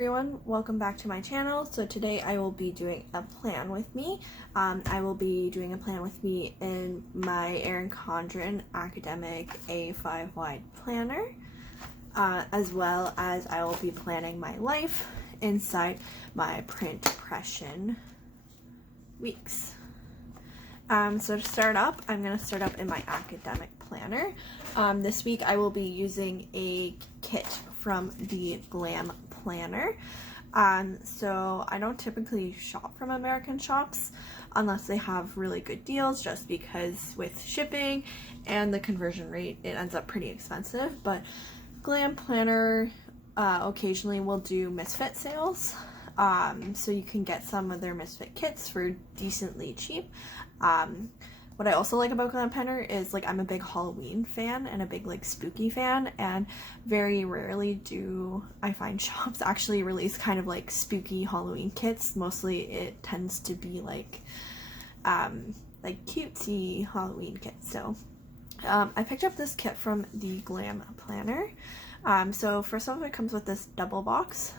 Everyone, welcome back to my channel. So today I will be doing a plan with me. I will be doing a plan with me in my Erin Condren Academic A5 Wide Planner, as well as I will be planning my life inside my print impression weeks. So to start up, I'm going to start up in my academic planner. This week I will be using a kit from the Glam Planner. So I don't typically shop from American shops unless they have really good deals, just because with shipping and the conversion rate it ends up pretty expensive. But Glam Planner occasionally will do misfit sales, so you can get some of their misfit kits for decently cheap. What I also like about Glam Planner is, like, I'm a big Halloween fan and a big, like, spooky fan, and very rarely do I find shops actually release kind of, like, spooky Halloween kits. Mostly it tends to be, like cutesy Halloween kits. So, I picked up this kit from the Glam Planner. So first off, it comes with this double box,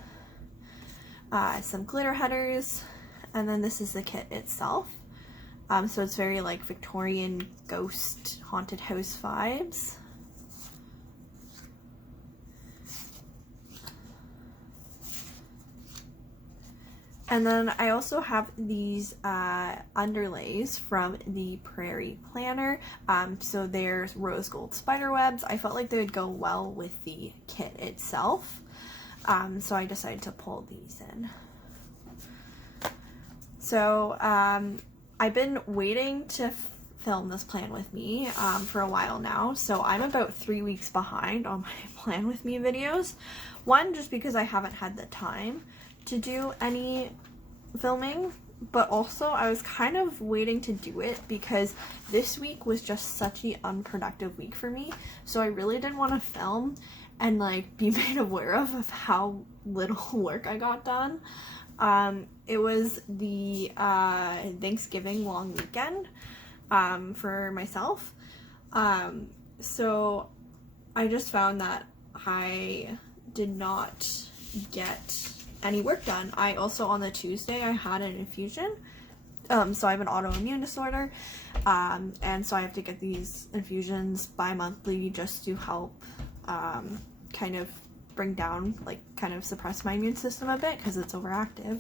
some glitter headers, and then this is the kit itself. So it's very like Victorian ghost haunted house vibes. And then I also have these underlays from the Prairie Planner. So there's rose gold spider webs. I felt like they would go well with the kit itself. So I decided to pull these in. So I've been waiting to film this plan with me for a while now, so I'm about 3 weeks behind on my plan with me videos. One, just because I haven't had the time to do any filming, but also I was kind of waiting to do it because this week was just such an unproductive week for me, so I really didn't want to film and like be made aware of how little work I got done. It was the Thanksgiving long weekend for myself. So I just found that I did not get any work done. I also, on the Tuesday, I had an infusion. So I have an autoimmune disorder, and so I have to get these infusions bi-monthly just to help kind of bring down, like, kind of suppress my immune system a bit because it's overactive.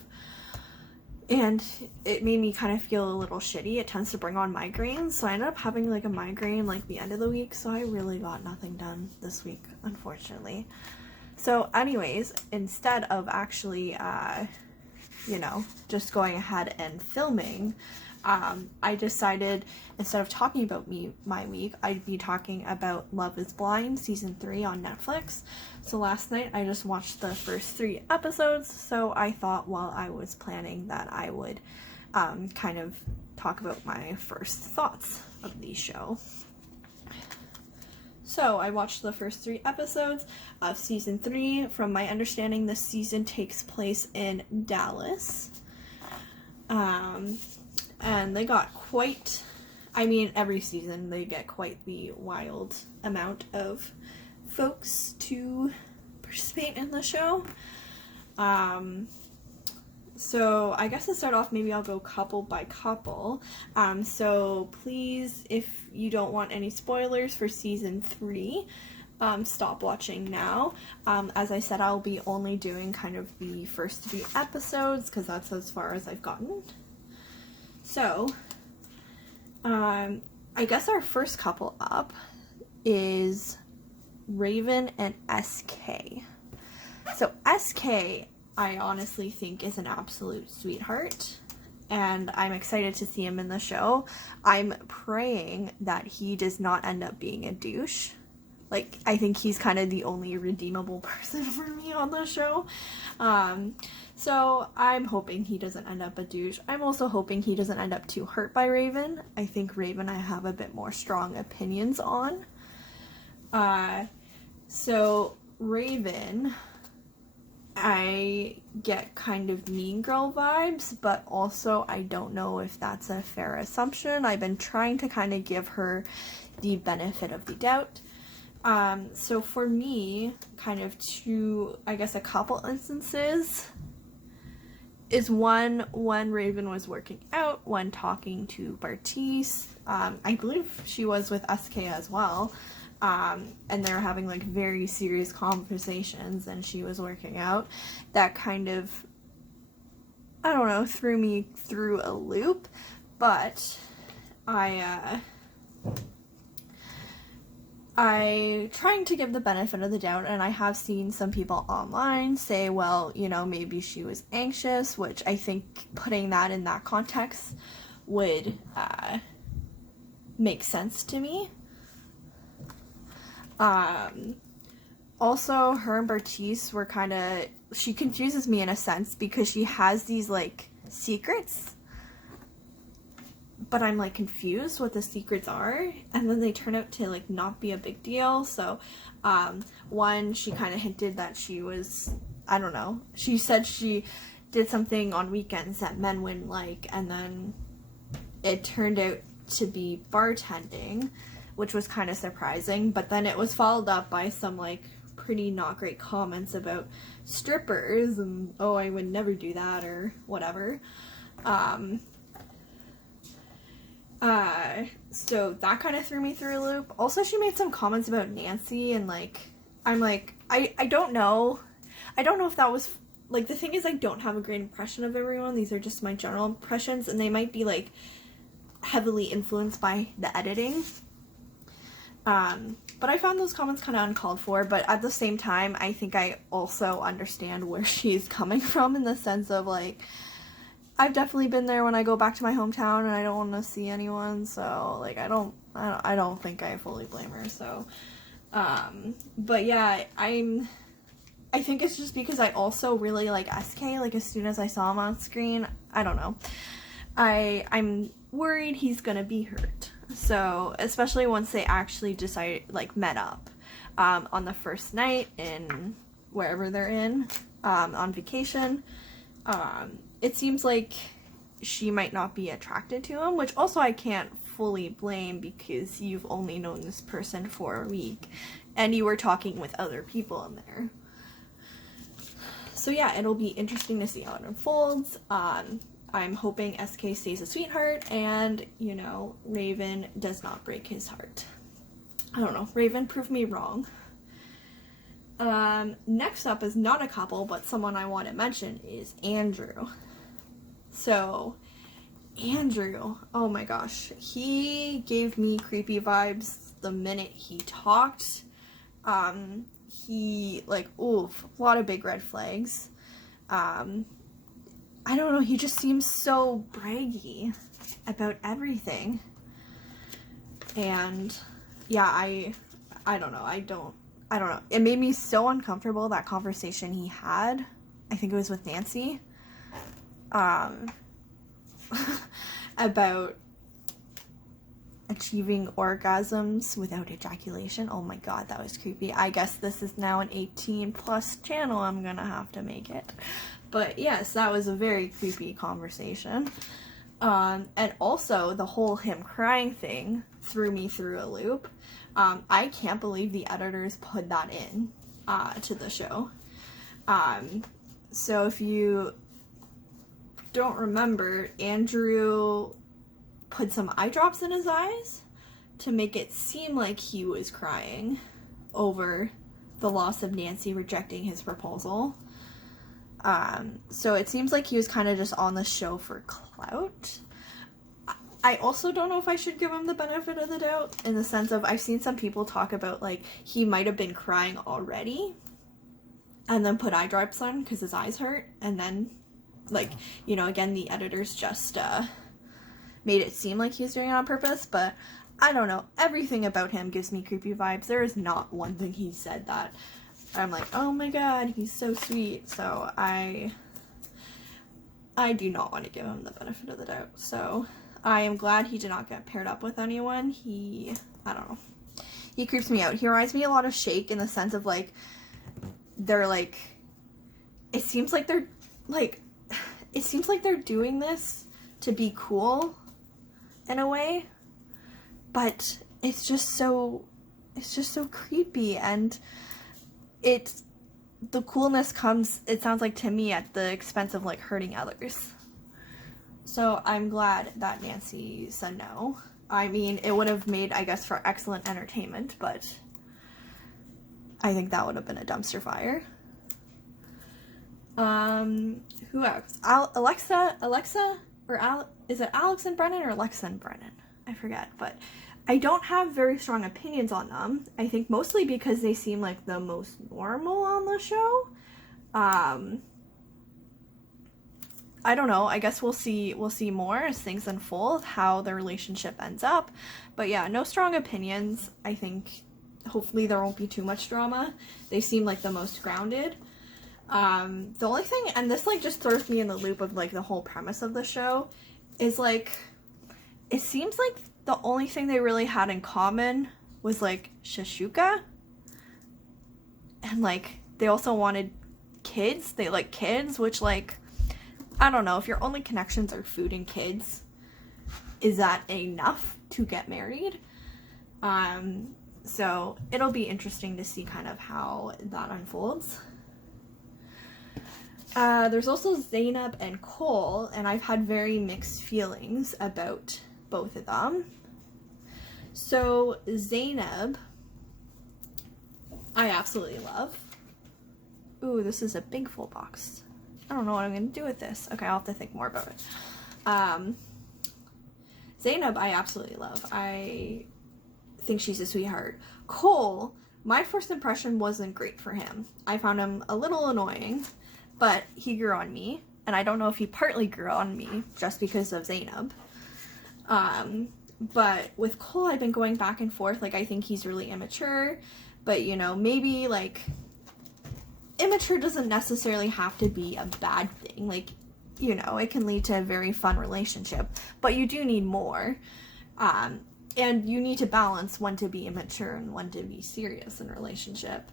And it made me kind of feel a little shitty. It tends to bring on migraines, so I ended up having like a migraine like the end of the week, so I really got nothing done this week, unfortunately. So anyways, instead of actually just going ahead and filming, I decided, instead of talking about my week, I'd be talking about Love is Blind season 3 on Netflix. So last night I just watched the first 3 episodes, so I thought while I was planning that I would kind of talk about my first thoughts of the show. So I watched the first 3 episodes of season 3. From my understanding, this season takes place in Dallas. And they got quite, I mean, every season they get quite the wild amount of folks to participate in the show. So I guess to start off, maybe I'll go couple by couple. So please, if you don't want any spoilers for season 3, stop watching now. As I said, I'll be only doing kind of the first 3 episodes because that's as far as I've gotten. So, I guess our first couple up is Raven and SK. So SK, I honestly think, is an absolute sweetheart, and I'm excited to see him in the show. I'm praying that he does not end up being a douche. Like, I think he's kind of the only redeemable person for me on the show. So I'm hoping he doesn't end up a douche. I'm also hoping he doesn't end up too hurt by Raven. I think Raven I have a bit more strong opinions on. So Raven, I get kind of Mean Girl vibes, but also I don't know if that's a fair assumption. I've been trying to kind of give her the benefit of the doubt. So for me, kind of I guess a couple instances is one when Raven was working out, one talking to Bartice. I believe she was with SK as well. And they were having like very serious conversations and she was working out. That kind of, I don't know, threw me through a loop, but I trying to give the benefit of the doubt, and I have seen some people online say, well, you know, maybe she was anxious, which I think putting that in that context would make sense to me. Also, her and Bartice were kind of, she confuses me in a sense because she has these like secrets, but I'm like confused what the secrets are, and then they turn out to like not be a big deal. So one, she kind of hinted that she was, I don't know, she said she did something on weekends that men wouldn't like, and then it turned out to be bartending, which was kind of surprising, but then it was followed up by some like pretty not great comments about strippers and, oh, I would never do that or whatever. So that kind of threw me through a loop. Also, she made some comments about Nancy, and like, I'm like, I don't know. I don't know if that was, like, the thing is, I don't have a great impression of everyone. These are just my general impressions, and they might be like heavily influenced by the editing. But I found those comments kind of uncalled for, but at the same time, I think I also understand where she's coming from, in the sense of like, I've definitely been there when I go back to my hometown and I don't want to see anyone, so like I don't think I fully blame her. So but yeah, I think it's just because I also really like SK. Like, as soon as I saw him on screen, I don't know, I'm worried he's gonna be hurt. So especially once they actually met up on the first night in wherever they're in, on vacation. It seems like she might not be attracted to him, which also I can't fully blame, because you've only known this person for a week and you were talking with other people in there. So yeah, it'll be interesting to see how it unfolds. I'm hoping SK stays a sweetheart and, you know, Raven does not break his heart. I don't know, Raven, prove me wrong. Next up is not a couple, but someone I want to mention is Andrew. So, Andrew, oh my gosh, he gave me creepy vibes the minute he talked. He, like, oof, a lot of big red flags. I don't know, he just seems so braggy about everything. And, yeah, I don't know, I don't know. It made me so uncomfortable, that conversation he had. I think it was with Nancy. About achieving orgasms without ejaculation. Oh my god, that was creepy. I guess this is now an 18+ channel. I'm gonna have to make it. But yes, that was a very creepy conversation. And also, the whole him crying thing threw me through a loop. I can't believe the editors put that in to the show. So if you don't remember, Andrew put some eye drops in his eyes to make it seem like he was crying over the loss of Nancy rejecting his proposal. So it seems like he was kind of just on the show for clout. I also don't know if I should give him the benefit of the doubt, in the sense of, I've seen some people talk about, like, he might have been crying already and then put eye drops on because his eyes hurt, and then, like, you know, again, the editors just made it seem like he was doing it on purpose. But I don't know, everything about him gives me creepy vibes. There is not one thing he said that I'm like, oh my god, he's so sweet. So I do not want to give him the benefit of the doubt. So I am glad he did not get paired up with anyone. I don't know, he creeps me out. He reminds me a lot of Shake, in the sense of, like, they're like, it seems like they're doing this to be cool in a way, but it's it's just so creepy, and the coolness comes, it sounds like to me, at the expense of like hurting others. So I'm glad that Nancy said no. I mean, it would have made, I guess, for excellent entertainment, but I think that would have been a dumpster fire. Who else? Alexa, or is it Alex and Brennan or Alexa and Brennan? I forget, but I don't have very strong opinions on them. I think mostly because they seem like the most normal on the show. I don't know. I guess we'll see more as things unfold, how the relationship ends up. But yeah, no strong opinions. I think hopefully there won't be too much drama. They seem like the most grounded. The only thing, and this like just throws me in the loop of like the whole premise of the show, is like, it seems like the only thing they really had in common was like Shashuka. And like, they also wanted kids. They like kids, which like, I don't know, if your only connections are food and kids, is that enough to get married? So it'll be interesting to see kind of how that unfolds. There's also Zainab and Cole, and I've had very mixed feelings about both of them. So Zainab, I absolutely love. Ooh, this is a big full box. I don't know what I'm going to do with this. Okay, I'll have to think more about it. Zainab, I absolutely love. I think she's a sweetheart. Cole, my first impression wasn't great for him. I found him a little annoying, but he grew on me. And I don't know if he partly grew on me just because of Zainab. But with Cole, I've been going back and forth. Like, I think he's really immature. But, you know, maybe, like, immature doesn't necessarily have to be a bad thing. Like, you know, it can lead to a very fun relationship. But you do need more. And you need to balance when to be immature and when to be serious in a relationship.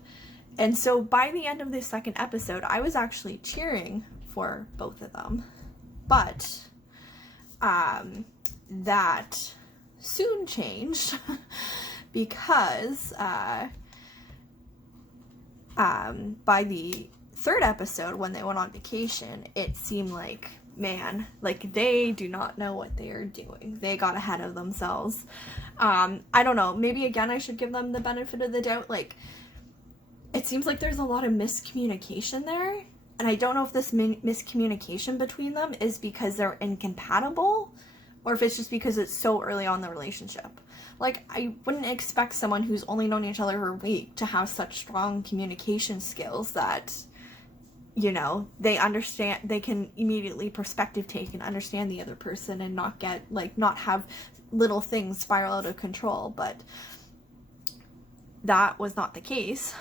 And so by the end of the second episode, I was actually cheering for both of them. But that soon changed because by the third episode, when they went on vacation, it seemed like, man, like they do not know what they are doing. They got ahead of themselves. I don't know, maybe again I should give them the benefit of the doubt. Like, it seems like there's a lot of miscommunication there, and I don't know if this miscommunication between them is because they're incompatible or if it's just because it's so early on in the relationship. Like, I wouldn't expect someone who's only known each other for a week to have such strong communication skills that, you know, they understand, they can immediately perspective take and understand the other person and not get, like, not have little things spiral out of control. But that was not the case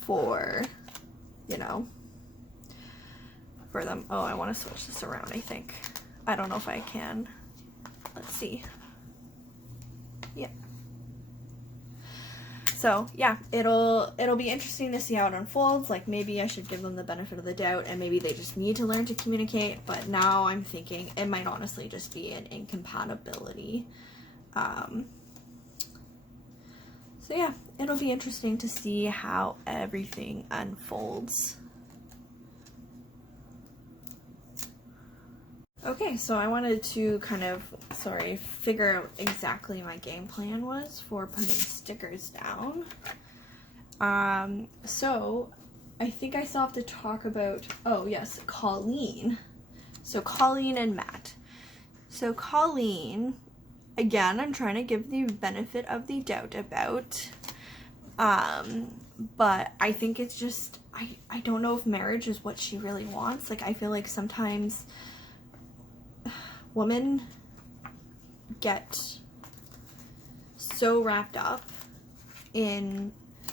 for, you know, for them. Oh, I want to switch this around, I think. I don't know if I can. Let's see. Yeah. So yeah, it'll be interesting to see how it unfolds. Like, maybe I should give them the benefit of the doubt and maybe they just need to learn to communicate. But now I'm thinking it might honestly just be an incompatibility. So yeah, it'll be interesting to see how everything unfolds. Okay, so I wanted to kind of, figure out exactly my game plan was for putting stickers down. So I think I still have to talk about, oh yes, Colleen. So Colleen and Matt. So Colleen, again, I'm trying to give the benefit of the doubt about, but I think it's just, I don't know if marriage is what she really wants. Like, I feel like sometimes women get so wrapped up in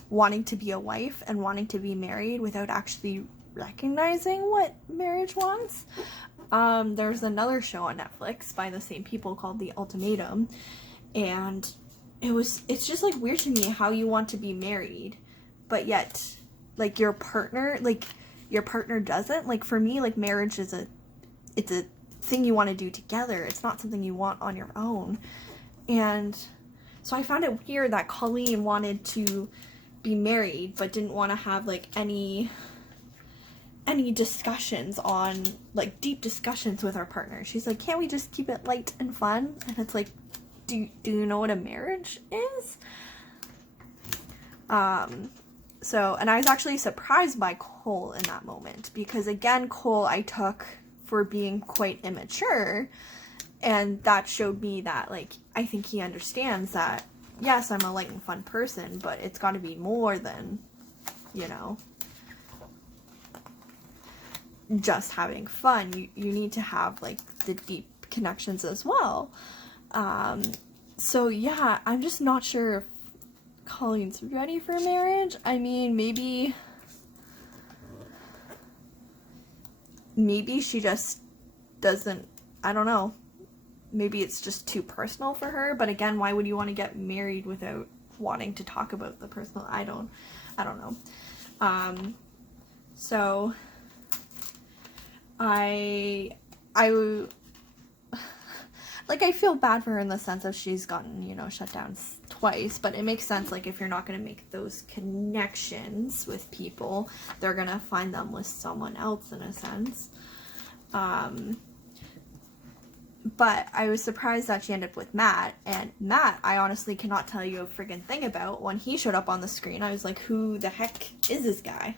wanting to be a wife and wanting to be married without actually recognizing what marriage wants. There's another show on Netflix by the same people called The Ultimatum, and it's just like weird to me how you want to be married but yet like your partner doesn't. Like, for me, like, marriage is it's a thing you want to do together. It's not something you want on your own. And So I found it weird that Colleen wanted to be married but didn't want to have like any discussions on, like, deep discussions with our partner. She's like, can't we just keep it light and fun? And it's like, do you know what a marriage is? So, and I was actually surprised by Cole in that moment, because again, Cole I took for being quite immature, and that showed me that, like, I think he understands that, yes, I'm a light and fun person, but it's got to be more than, you know, just having fun. You need to have, like, the deep connections as well. So yeah, I'm just not sure if Colleen's ready for marriage. I mean, maybe she just doesn't, I don't know. Maybe it's just too personal for her, but again, why would you want to get married without wanting to talk about the personal? I don't know. So I like, I feel bad for her in the sense that she's gotten, you know, shut down twice, but it makes sense, like, if you're not going to make those connections with people, they're going to find them with someone else, in a sense. But I was surprised that she ended up with Matt, and Matt, I honestly cannot tell you a friggin' thing about. When he showed up on the screen, I was like, who the heck is this guy?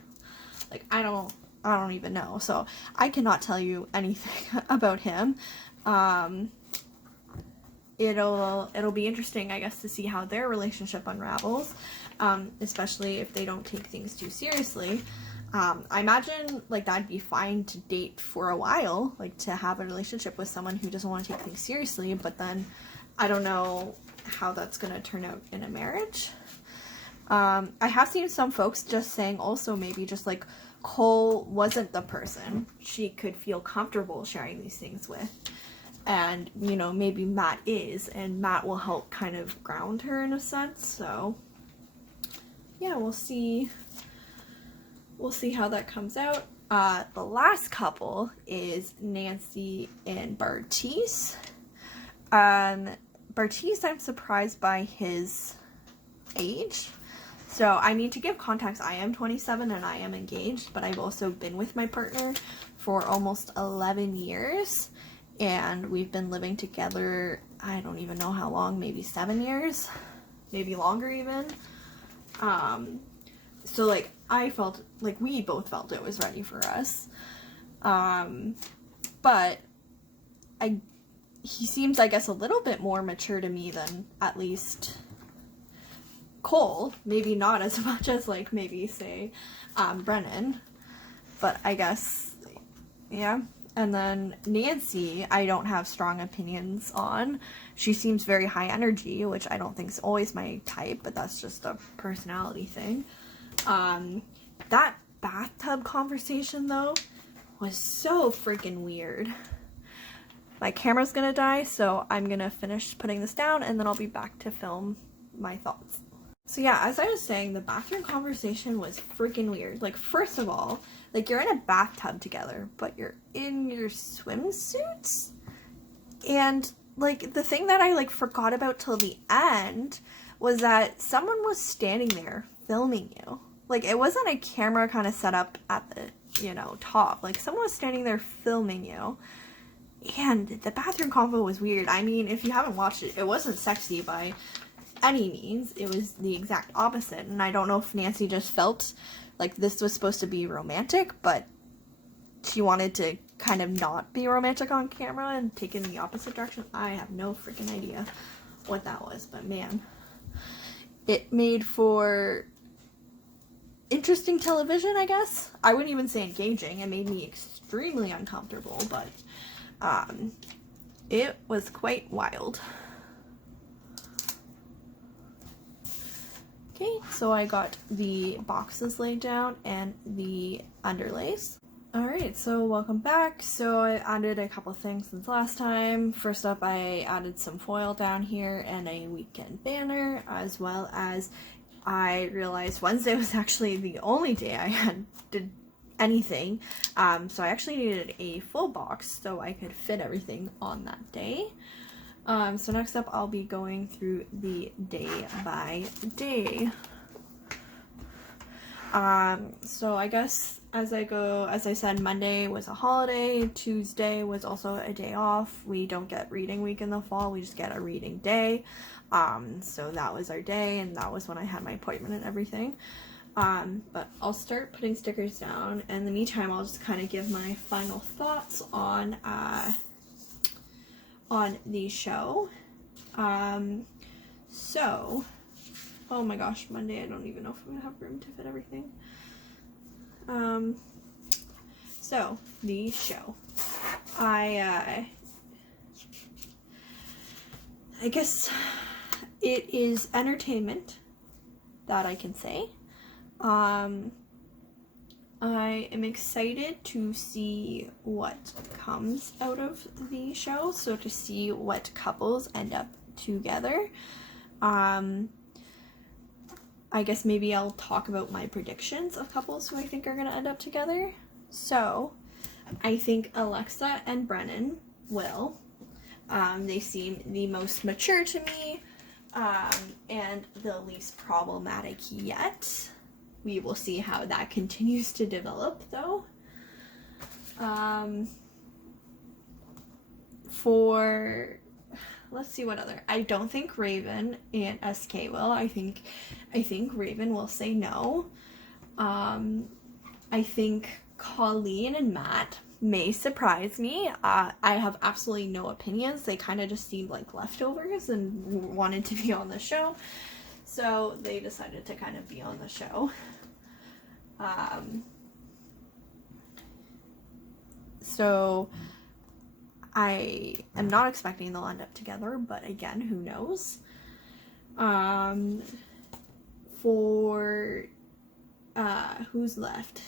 Like, I don't even know, so I cannot tell you anything about him. It'll be interesting, I guess, to see how their relationship unravels, especially if they don't take things too seriously. I imagine, like, that'd be fine to date for a while, like, to have a relationship with someone who doesn't want to take things seriously, but then I don't know how that's going to turn out in a marriage. I have seen some folks just saying also maybe just, like, Cole wasn't the person she could feel comfortable sharing these things with. And, you know, maybe Matt is, and Matt will help kind of ground her in a sense. So, yeah, we'll see how that comes out. The last couple is Nancy and Bartise. Bartise, I'm surprised by his age. So, I mean, to give context, I am 27 and I am engaged, but I've also been with my partner for almost 11 years. And we've been living together, I don't even know how long, maybe 7 years, maybe longer even. So, like, I felt, like, we both felt it was ready for us. But he seems, I guess, a little bit more mature to me than at least Cole. Maybe not as much as, like, maybe, say, Brennan. But I guess, yeah. And then Nancy, I don't have strong opinions on. She seems very high energy, which I don't think is always my type, but that's just a personality thing. That bathtub conversation, though, was so freaking weird. My camera's gonna die, so I'm gonna finish putting this down, and then I'll be back to film my thoughts. So yeah, as I was saying, the bathroom conversation was freaking weird. Like, first of all, like, you're in a bathtub together, but you're in your swimsuits? And, like, the thing that I, like, forgot about till the end was that someone was standing there filming you. Like, it wasn't a camera kind of set up at the, you know, top. Like, someone was standing there filming you. And the bathroom convo was weird. I mean, if you haven't watched it, it wasn't sexy by any means. It was the exact opposite. And I don't know if Nancy just felt like this was supposed to be romantic, but she wanted to kind of not be romantic on camera and take it in the opposite direction. I have no freaking idea what that was, but man, it made for interesting television, I guess. I wouldn't even say engaging. It made me extremely uncomfortable, but it was quite wild. Okay, so I got the boxes laid down and the underlays. Alright, so welcome back. So I added a couple things since last time. First up, I added some foil down here and a weekend banner, as well as I realized Wednesday was actually the only day I did anything. So I actually needed a full box so I could fit everything on that day. So next up, I'll be going through the day by day. So I guess as I said, Monday was a holiday, Tuesday was also a day off. We don't get reading week in the fall, we just get a reading day. So that was our day, and that was when I had my appointment and everything. But I'll start putting stickers down, and in the meantime, I'll just kind of give my final thoughts on the show. So, oh my gosh, Monday, I don't even know if I'm gonna have room to fit everything. So, the show. I guess it is entertainment, that I can say. I am excited to see what comes out of the show, so to see what couples end up together. I guess maybe I'll talk about my predictions of couples who I think are going to end up together. So, I think Alexa and Brennan will. They seem the most mature to me, and the least problematic yet. We will see how that continues to develop, though. Let's see what other. I don't think Raven and SK will. I think Raven will say no. I think Colleen and Matt may surprise me. I have absolutely no opinions. They kind of just seemed like leftovers and wanted to be on the show. So they decided to kind of be on the show. So I am not expecting they'll end up together, but again, who knows? Who's left?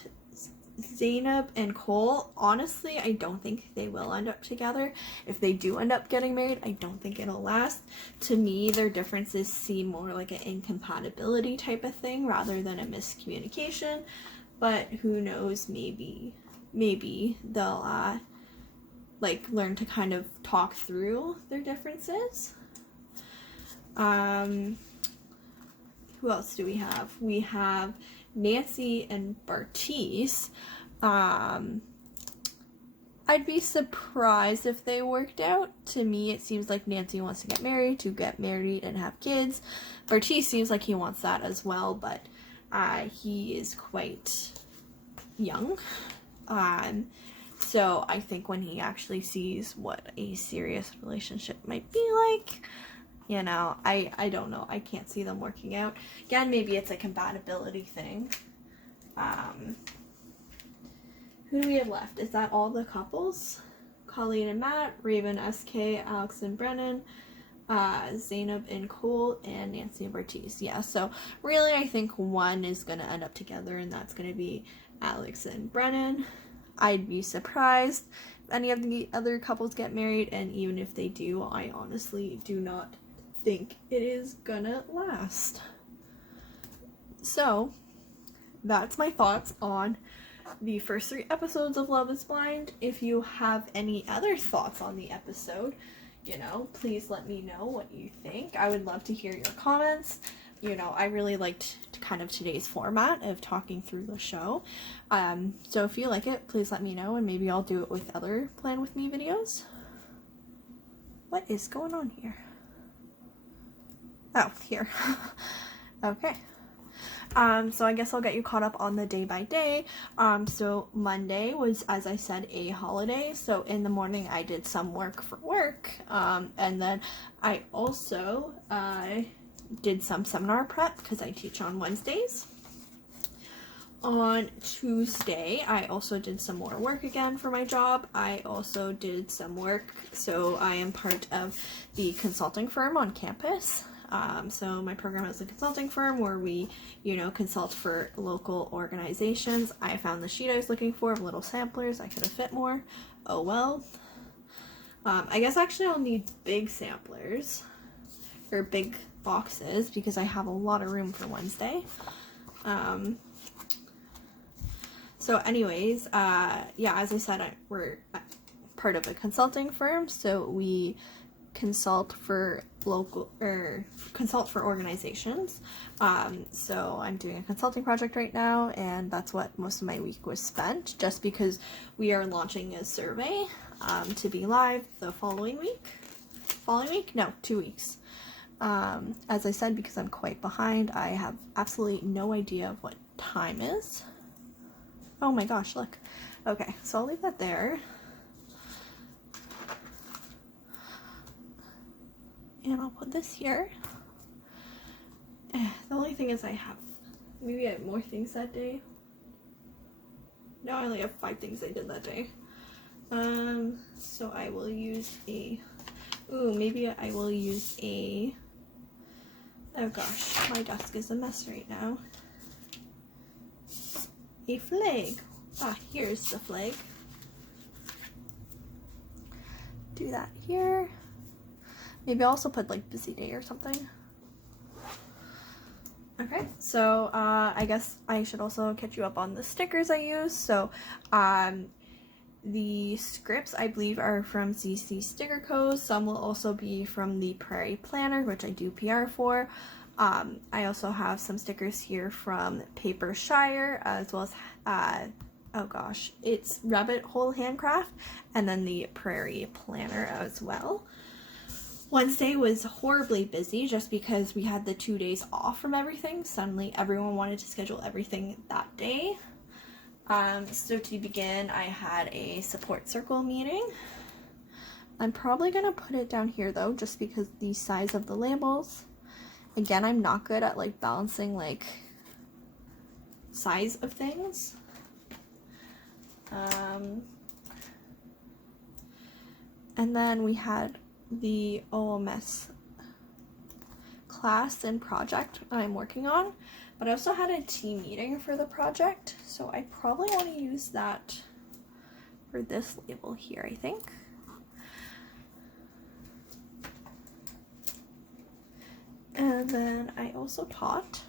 Zainab and Cole, honestly, I don't think they will end up together. If they do end up getting married, I don't think it'll last. To me, their differences seem more like an incompatibility type of thing rather than a miscommunication. But who knows, maybe they'll learn to kind of talk through their differences. Who else do we have? We have Nancy and Bartice. I'd be surprised if they worked out. To me, it seems like Nancy wants to get married and have kids. Bartice seems like he wants that as well, but he is quite young. So I think when he actually sees what a serious relationship might be like, I don't know. I can't see them working out. Again, maybe it's a compatibility thing. Who do we have left? Is that all the couples? Colleen and Matt, Raven, SK, Alex and Brennan, Zainab and Cole, and Nancy and Bartice. Yeah, so really I think one is going to end up together, and that's going to be Alex and Brennan. I'd be surprised if any of the other couples get married, and even if they do, I honestly do not think it is gonna last. So, that's my thoughts on the first 3 episodes of Love is Blind. If you have any other thoughts on the episode, please let me know what you think. I would love to hear your comments. I really liked kind of today's format of talking through the show. So if you like it, please let me know, and maybe I'll do it with other Plan With Me videos. What is going on here? Oh, here. Okay. So I guess I'll get you caught up on the day by day. So Monday was, as I said, a holiday. So in the morning I did some work for work. And then I also did some seminar prep because I teach on Wednesdays. On Tuesday, I also did some more work again for my job. I also did some work. So I am part of the consulting firm on campus. So my program is a consulting firm where we, consult for local organizations. I found the sheet I was looking for of little samplers. I could have fit more. Oh well. I guess actually I'll need big samplers, or big boxes, because I have a lot of room for Wednesday. So anyways, as I said, we're part of a consulting firm, so we consult for organizations. So I'm doing a consulting project right now, and that's what most of my week was spent, just because we are launching a survey to be live the following week. No, 2 weeks. As I said, because I'm quite behind, I have absolutely no idea of what time is. Oh my gosh, look. Okay, so I'll leave that there. And I'll put this here. The only thing is maybe I have more things that day. No, I only have 5 things I did that day. So I will use maybe I will use oh gosh, my desk is a mess right now. A flag. Here's the flag. Do that here. Maybe I'll also put like busy day or something. Okay, so I guess I should also catch you up on the stickers I use. So the scripts I believe are from CC Sticker Co. Some will also be from the Prairie Planner, which I do PR for. I also have some stickers here from Paper Shire, as well as oh gosh, it's Rabbit Hole Handcraft, and then the Prairie Planner as well. Wednesday was horribly busy just because we had the 2 days off from everything. Suddenly everyone wanted to schedule everything that day. So to begin, I had a support circle meeting. I'm probably gonna put it down here though, just because the size of the labels. Again, I'm not good at like balancing like size of things. And then we had the OMS class and project I'm working on, but I also had a team meeting for the project, so I probably want to use that for this label here, I think. And then I also taught.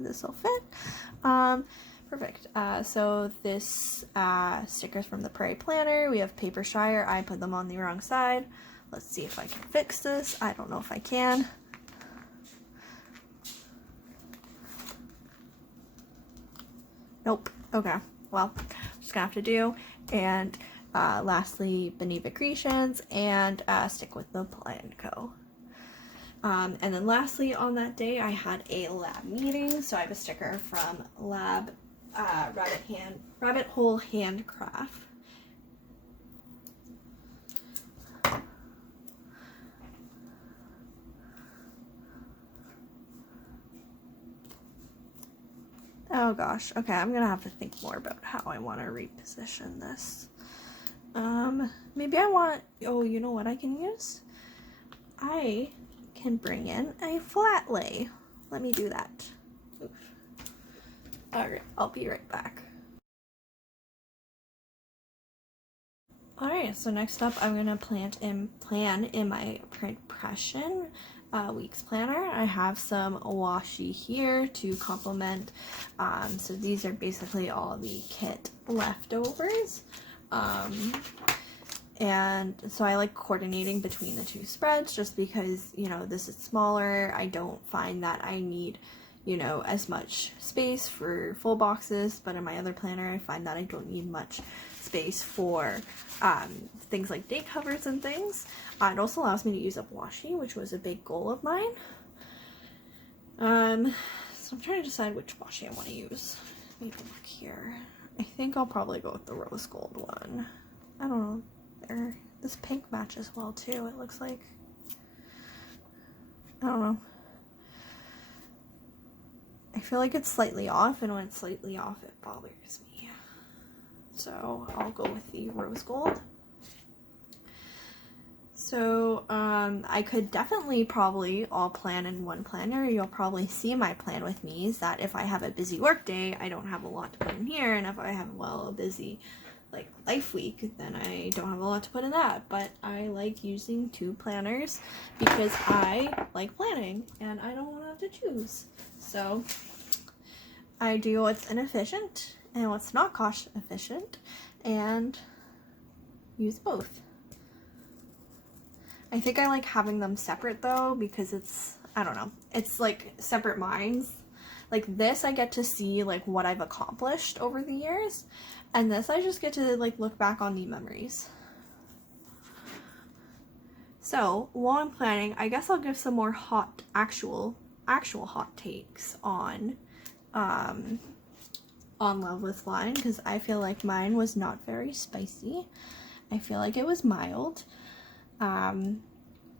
This will fit. Perfect. So this stickers from the Prairie Planner. We have Paper Shire. I put them on the wrong side. Let's see if I can fix this. I don't know if I can. Nope. Okay. Well, just gonna have to do. And lastly, Beneva Creations and stick with the Plan Co. And then lastly on that day, I had a lab meeting. So I have a sticker from Lab Rabbit Hole Handcraft. Oh gosh, okay, I'm gonna have to think more about how I want to reposition this. Maybe I want, oh, you know what I can use? I can bring in a flat lay. Let me do that. Oof. Alright, I'll be right back. Alright, so next up I'm gonna plan in my impression week's planner. I have some washi here to complement. So these are basically all the kit leftovers. And so I like coordinating between the two spreads just because, you know, this is smaller. I don't find that I need, you know, as much space for full boxes, but in my other planner I find that I don't need much space for things like date covers and things. It also allows me to use up washi, which was a big goal of mine. So I'm trying to decide which washi I want to use. Maybe look here. I think I'll probably go with the rose gold one. I don't know. This pink matches well too, it looks like. I don't know. I feel like it's slightly off, and when it's slightly off, it bothers me. So I'll go with the rose gold. So I could definitely probably all plan in one planner. You'll probably see my plan with me is that if I have a busy work day, I don't have a lot to put in here, and if I have, well, a busy like life week, then I don't have a lot to put in that. But I like using two planners because I like planning and I don't want to have to choose. So I do what's inefficient and what's not cost efficient and use both. I think I like having them separate though, because it's, I don't know, it's like separate minds. Like this I get to see like what I've accomplished over the years, and this I just get to like look back on the memories. So while I'm planning, I guess I'll give some more hot, actual hot takes on Love with Blind, because I feel like mine was not very spicy. I feel like it was mild.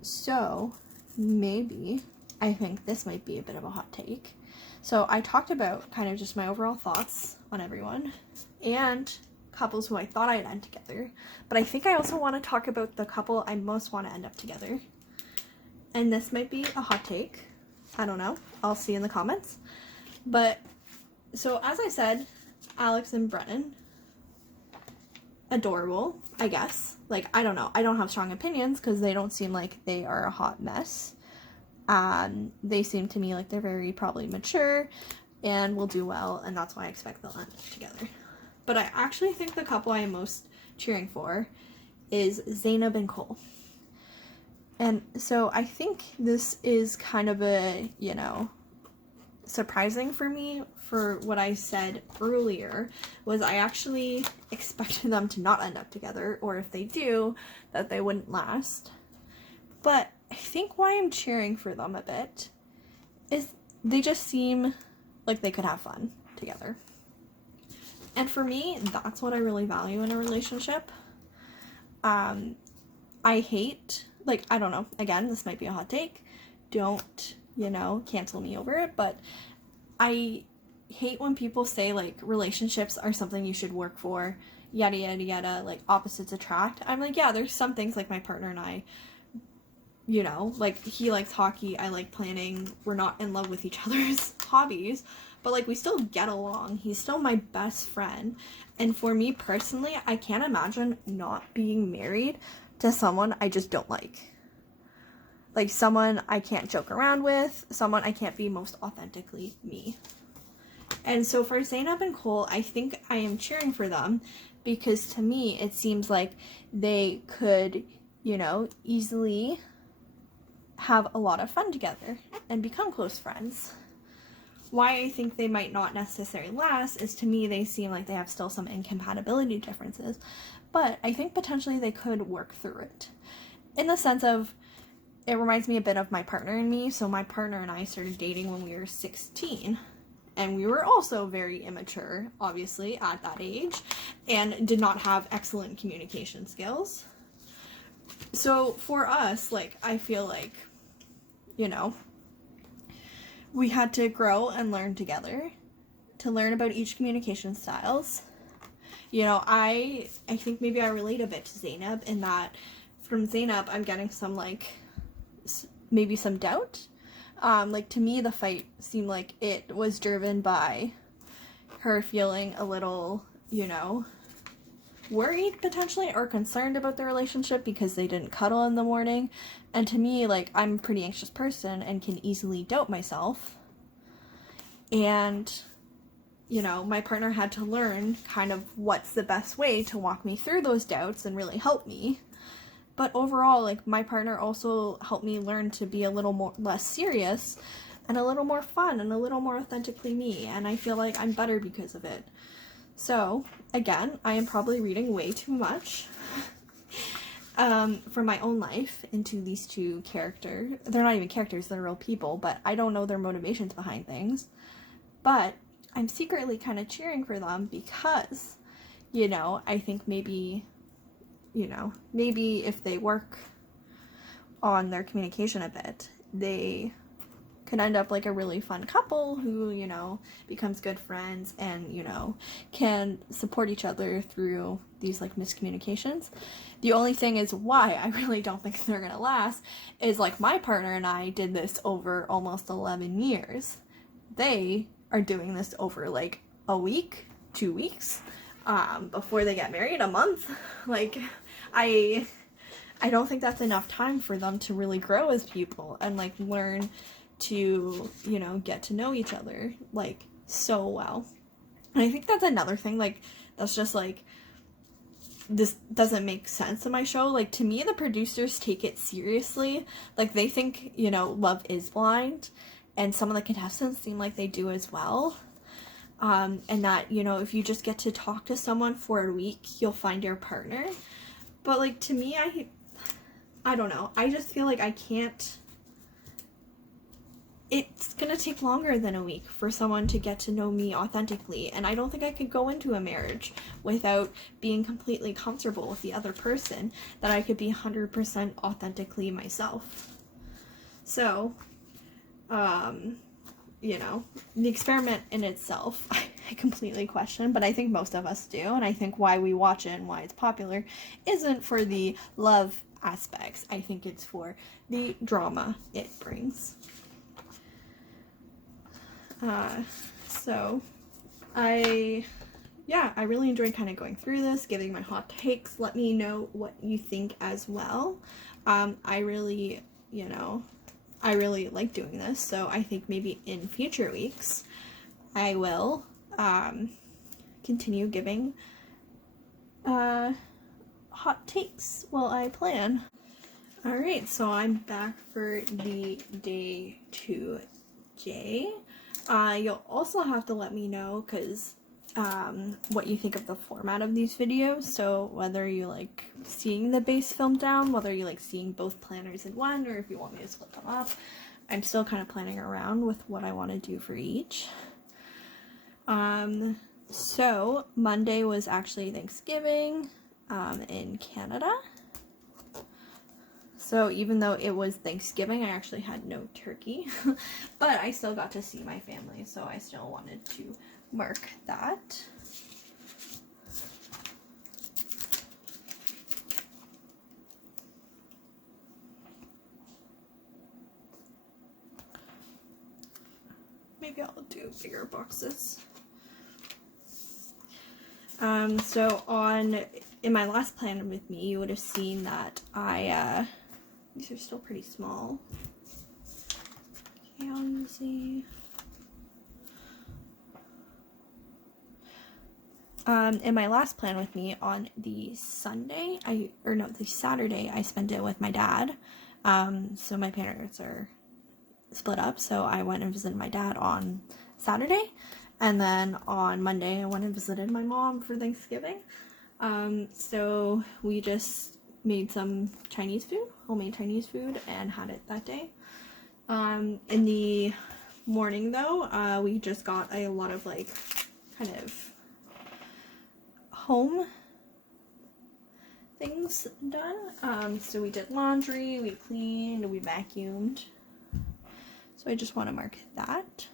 So maybe I think this might be a bit of a hot take. So I talked about kind of just my overall thoughts on everyone and couples who I thought I'd end together, but I think I also want to talk about the couple I most want to end up together. And this might be a hot take. I don't know. I'll see in the comments. But so as I said, Alex and Brennan, adorable, I guess. Like, I don't know. I don't have strong opinions because they don't seem like they are a hot mess. They seem to me like they're very probably mature and will do well, and that's why I expect they'll end up together. But I actually think the couple I am most cheering for is Zainab and Cole. And so I think this is kind of a, you know, surprising for me. For what I said earlier was I actually expected them to not end up together, or if they do, that they wouldn't last. But I think why I'm cheering for them a bit is they just seem like they could have fun together. And for me, that's what I really value in a relationship. I hate, like, I don't know, again, this might be a hot take. Don't, you know, cancel me over it, but I hate when people say, like, relationships are something you should work for, yada, yada, yada, like, opposites attract. I'm like, yeah, there's some things, like, my partner and I, you know, like, he likes hockey, I like planning, we're not in love with each other's hobbies, but, like, we still get along. He's still my best friend, and for me personally, I can't imagine not being married to someone I just don't like. Like, someone I can't joke around with, someone I can't be most authentically me. And so for Zainab and Cole, I think I am cheering for them because to me, it seems like they could, you know, easily have a lot of fun together and become close friends. Why I think they might not necessarily last is, to me, they seem like they have still some incompatibility differences, but I think potentially they could work through it. In the sense of, it reminds me a bit of my partner and me. So my partner and I started dating when we were 16. And we were also very immature, obviously, at that age, and did not have excellent communication skills. So for us, like, I feel like, you know, we had to grow and learn together to learn about each communication styles. You know, I think maybe I relate a bit to Zainab in that from Zainab, I'm getting some, like, maybe some doubt. Like, to me, the fight seemed like it was driven by her feeling a little, you know, worried potentially or concerned about the relationship because they didn't cuddle in the morning. And to me, like, I'm a pretty anxious person and can easily doubt myself. And, you know, my partner had to learn kind of what's the best way to walk me through those doubts and really help me. But overall, like, my partner also helped me learn to be a little less serious and a little more fun and a little more authentically me. And I feel like I'm better because of it. So, again, I am probably reading way too much from my own life into these two characters. They're not even characters, they're real people, but I don't know their motivations behind things. But I'm secretly kind of cheering for them because, you know, I think maybe, you know, maybe if they work on their communication a bit, they could end up like a really fun couple who, you know, becomes good friends and, you know, can support each other through these like miscommunications. The only thing is why I really don't think they're gonna last is, like, my partner and I did this over almost 11 years. They are doing this over like a week, 2 weeks, before they get married, a month. Like, I don't think that's enough time for them to really grow as people and, like, learn to, you know, get to know each other, like, so well. And I think that's another thing, like, that's just, like, this doesn't make sense in my show. Like, to me, the producers take it seriously. Like, they think, you know, Love is Blind, and some of the contestants seem like they do as well. And that, you know, if you just get to talk to someone for a week, you'll find your partner. But, like, to me, I don't know. I just feel like I can't. It's gonna take longer than a week for someone to get to know me authentically, and I don't think I could go into a marriage without being completely comfortable with the other person, that I could be 100% authentically myself. So, you know, the experiment in itself, I completely question, but I think most of us do, and I think why we watch it and why it's popular isn't for the love aspects. I think it's for the drama it brings. So I really enjoyed kind of going through this, giving my hot takes. Let me know what you think as well. I really like doing this, so I think maybe in future weeks I will continue giving hot takes while I plan. Alright, so I'm back for the day 2J. You'll also have to let me know, because what you think of the format of these videos. So whether you like seeing the base film down, whether you like seeing both planners in one, or if you want me to split them up. I'm still kind of planning around with what I want to do for each. So Monday was actually Thanksgiving in Canada. So even though it was Thanksgiving, I actually had no turkey, but I still got to see my family, so I still wanted to mark that. Maybe I'll do bigger boxes. So in my last plan with me, you would have seen that these are still pretty small. Okay, I'll use the... in my last plan with me on the Saturday, I spent it with my dad. So my parents are split up, so I went and visited my dad on Saturday, and then on Monday I went and visited my mom for Thanksgiving. So we just made some homemade Chinese food, and had it that day. In the morning though, we just got a lot of like kind of home things done. So we did laundry, we cleaned, we vacuumed. So I just want to mark that.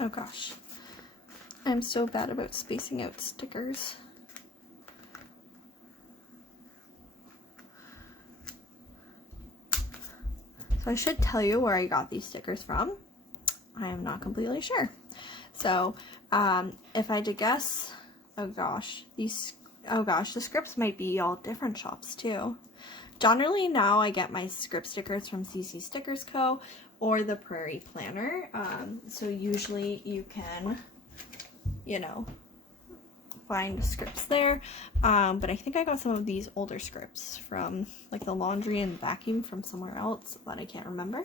Oh gosh, I'm so bad about spacing out stickers. So I should tell you where I got these stickers from. I am not completely sure. So if I had to guess, oh gosh, the scripts might be all different shops too. Generally now I get my script stickers from CC Stickers Co. or the Prairie Planner. So usually you can, you know, find scripts there. But I think I got some of these older scripts from like the laundry and vacuum from somewhere else that I can't remember.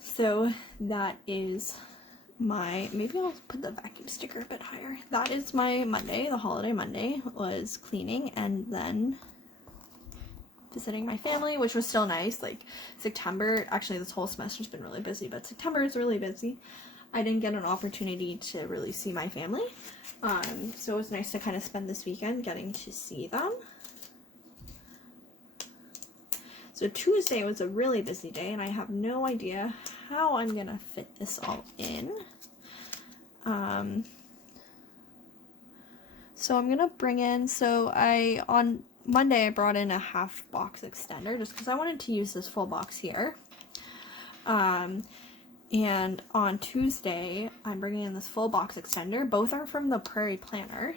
So that is my, maybe I'll put the vacuum sticker a bit higher. That is my Monday, the holiday Monday, was cleaning and then visiting my family, which was still nice. Like September, actually this whole semester's been really busy, but September is really busy. I didn't get an opportunity to really see my family. So it was nice to kind of spend this weekend getting to see them. So Tuesday was a really busy day, and I have no idea how I'm gonna fit this all in. So I'm gonna bring in, on Monday I brought in a half box extender just because I wanted to use this full box here. And on Tuesday I'm bringing in this full box extender. Both are from the Prairie Planner.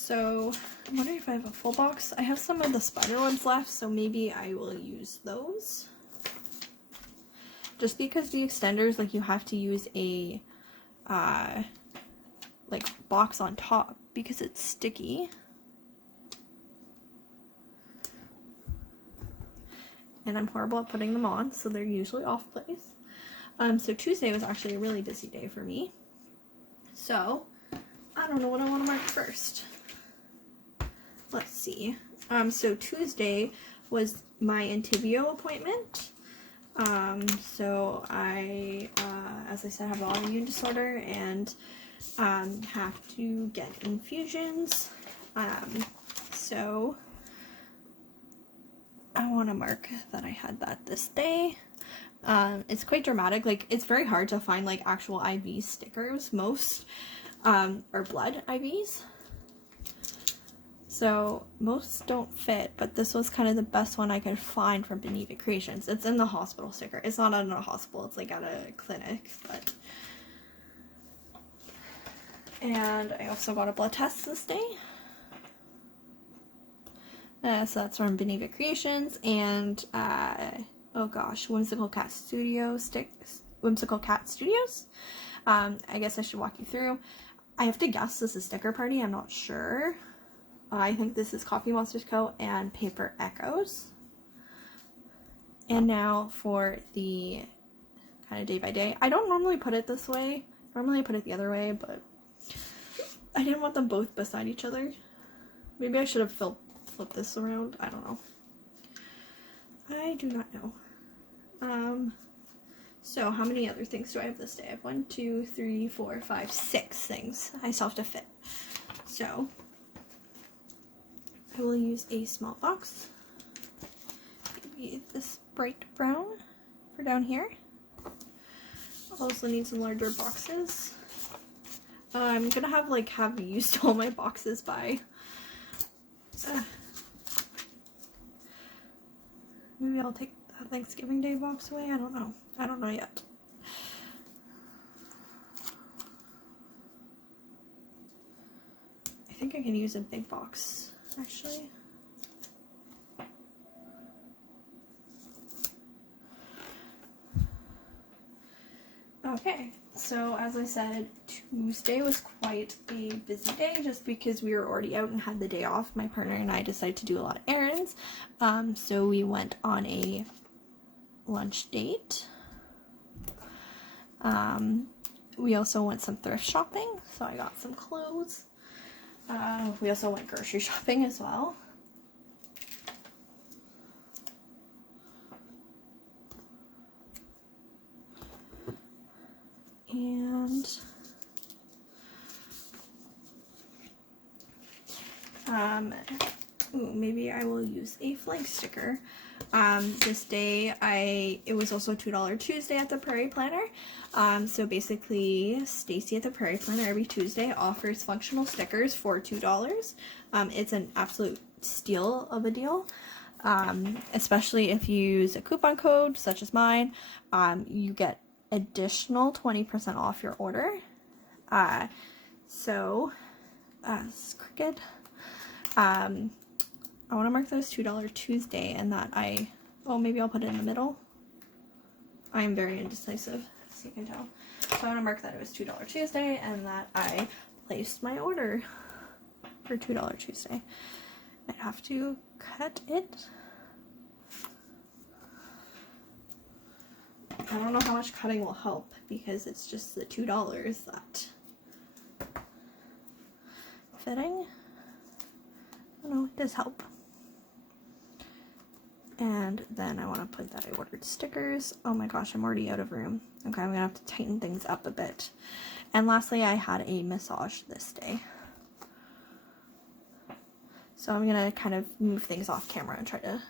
so I'm wondering if I have a full box. I have some of the spider ones left, so maybe I will use those. Just because the extenders, like, you have to use a like box on top because it's sticky. And I'm horrible at putting them on, so they're usually off place. So Tuesday was actually a really busy day for me. So I don't know what I want to mark first. Let's see. So Tuesday was my Intibio appointment. So I, as I said, have an autoimmune disorder and have to get infusions. So I want to mark that I had that this day. It's quite dramatic. Like, it's very hard to find like actual IV stickers. Most are blood IVs. So most don't fit, but this was kind of the best one I could find from Beneva Creations. It's in the hospital sticker. It's not at a hospital, it's like at a clinic, but. And I also got a blood test this day. So that's from Beneva Creations, and oh gosh, Whimsical Cat Studios. I guess I should walk you through. I have to guess this is Sticker Party, I'm not sure. I think this is Coffee Monsters Co. and Paper Echoes. And now for the kind of day by day. I don't normally put it this way. Normally I put it the other way, but I didn't want them both beside each other. Maybe I should have flipped this around. I don't know. I do not know. So how many other things do I have this day? I have 1, 2, 3, 4, 5, 6 things I still have to fit. So I will use a small box. Maybe this bright brown for down here. I'll also need some larger boxes. I'm gonna have used all my boxes by maybe I'll take the Thanksgiving Day box away. I don't know. I don't know yet. I think I can use a big box, actually. Okay, so as I said, Tuesday was quite a busy day just because we were already out and had the day off. My partner and I decided to do a lot of errands. So we went on a lunch date. We also went some thrift shopping, so I got some clothes. We also went grocery shopping as well. And maybe I will use a flag sticker. This day it was also $2 Tuesday at the Prairie Planner. So basically Stacy at the Prairie Planner every Tuesday offers functional stickers for $2. It's an absolute steal of a deal. Especially if you use a coupon code such as mine, you get additional 20% off your order. It's crooked. I want to mark those $2 Tuesday and that maybe I'll put it in the middle. I am very indecisive, as you can tell. So I want to mark that it was $2 Tuesday and that I placed my order for $2 Tuesday. I have to cut it. I don't know how much cutting will help because it's just the $2 that fitting. I don't know, it does help. And then I want to put that I ordered stickers. Oh my gosh, I'm already out of room. Okay, I'm gonna have to tighten things up a bit. And lastly, I had a massage this day. So I'm gonna kind of move things off camera and try to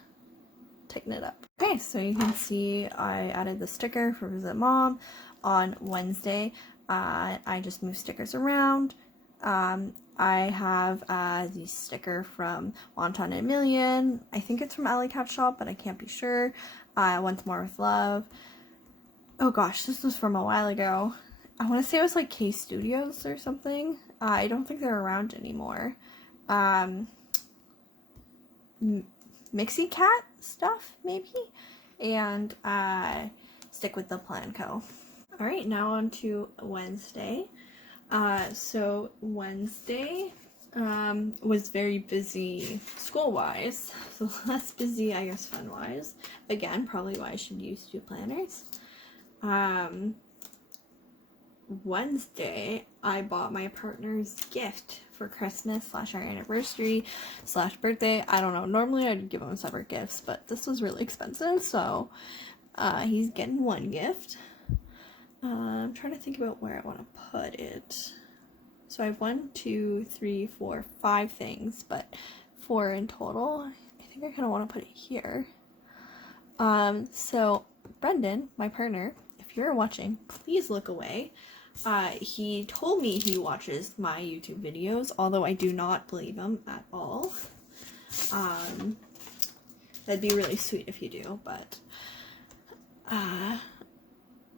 tighten it up. Okay, so you can see I added the sticker for Visit Mom on Wednesday. I just moved stickers around. I have the sticker from Wonton and Million. I think it's from Alley Cat Shop, but I can't be sure. Once More with Love. Oh gosh, this was from a while ago. I want to say it was like K Studios or something. I don't think they're around anymore. Mixie Cat stuff, maybe, and stick with the plan co. Alright, now on to Wednesday. So Wednesday was very busy school-wise, so less busy, I guess, fun-wise. Again, probably why I should use 2 planners. Wednesday, I bought my partner's gift for Christmas / our anniversary / birthday. I don't know, normally I'd give him separate gifts, but this was really expensive, so he's getting one gift. I'm trying to think about where I want to put it. So I have 1, 2, 3, 4, 5 things, but 4 in total. I think I kind of want to put it here. So Brendan, my partner, if you're watching, please look away. He told me he watches my YouTube videos, although I do not believe him at all. That'd be really sweet if you do, but